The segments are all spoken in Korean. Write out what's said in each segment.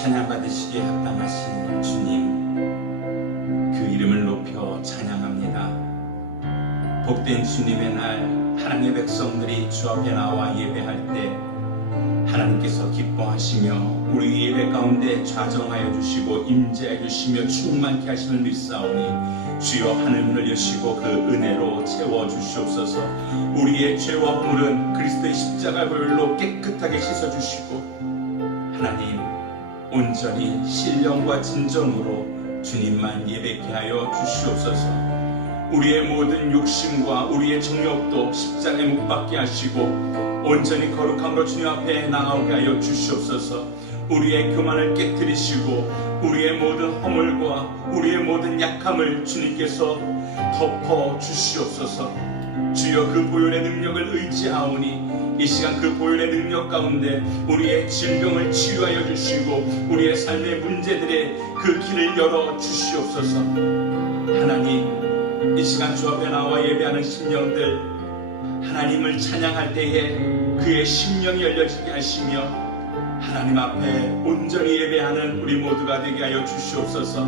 주시기에 합당하신 주님 그 이름을 높여 찬양합니다. 복된 주님의 날 하나님의 백성들이 주 앞에 나와 예배할 때 하나님께서 기뻐하시며 우리 예배 가운데 좌정하여 주시고 임재해 주시며 충만케 하심을 믿사오니 주여 하늘문을 여시고 그 은혜로 채워 주시옵소서 우리의 죄와 허물은 그리스도의 십자가 보혈로 깨끗하게 씻어 주시고 하나님 온전히 신령과 진정으로 주님만 예배케 하여 주시옵소서. 우리의 모든 욕심과 우리의 정욕도 십자가에 못 박게 하시고 온전히 거룩함으로 주님 앞에 나아오게 하여 주시옵소서. 우리의 교만을 깨뜨리시고 우리의 모든 허물과 우리의 모든 약함을 주님께서 덮어 주시옵소서 주여 그 보혈의 능력을 의지하오니 이 시간 그 보혈의 능력 가운데 우리의 질병을 치유하여 주시고 우리의 삶의 문제들의 그 길을 열어 주시옵소서. 하나님 이 시간 주 앞에 나와 예배하는 심령들 하나님을 찬양할 때에 그의 심령이 열려지게 하시며 하나님 앞에 온전히 예배하는 우리 모두가 되게 하여 주시옵소서.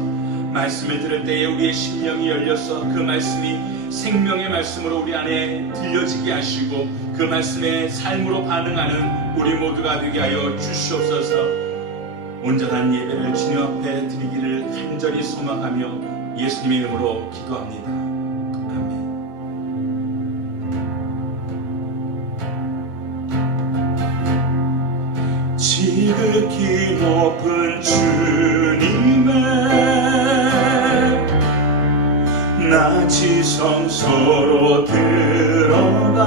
말씀을 들을 때에 우리의 심령이 열려서 그 말씀이 생명의 말씀으로 우리 안에 들려지게 하시고 그 말씀의 삶으로 반응하는 우리 모두가 되게 하여 주시옵소서 온전한 예배를 주님 앞에 드리기를 간절히 소망하며 예수님의 이름으로 기도합니다. 지극히 높은 주 지성소로 들어갑니다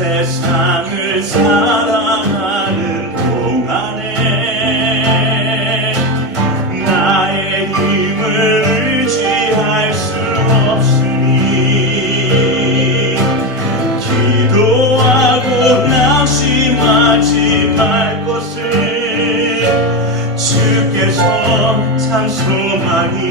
세상을 사랑하는 동안에 나의 힘을 의지할 수 없으니 기도하고 낙심하지 말 참 수많이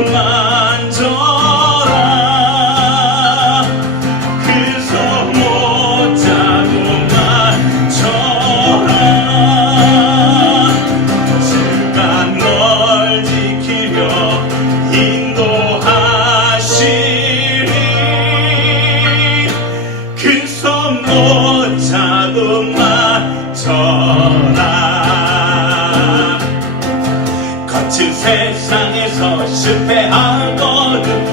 my 세상에서 실패하거든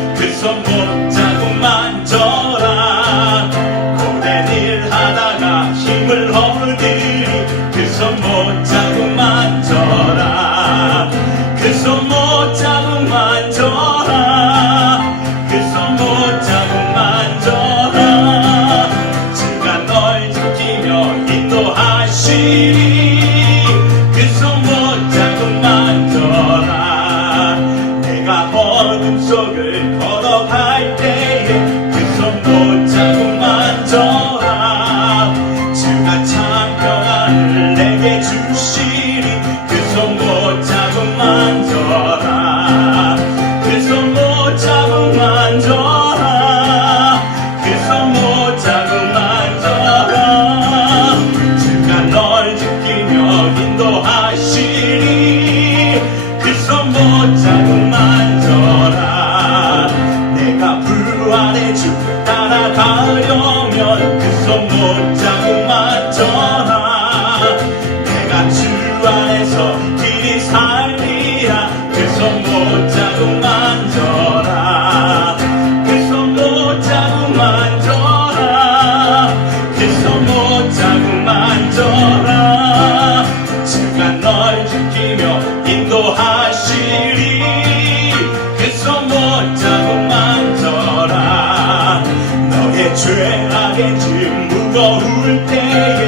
some more. 무거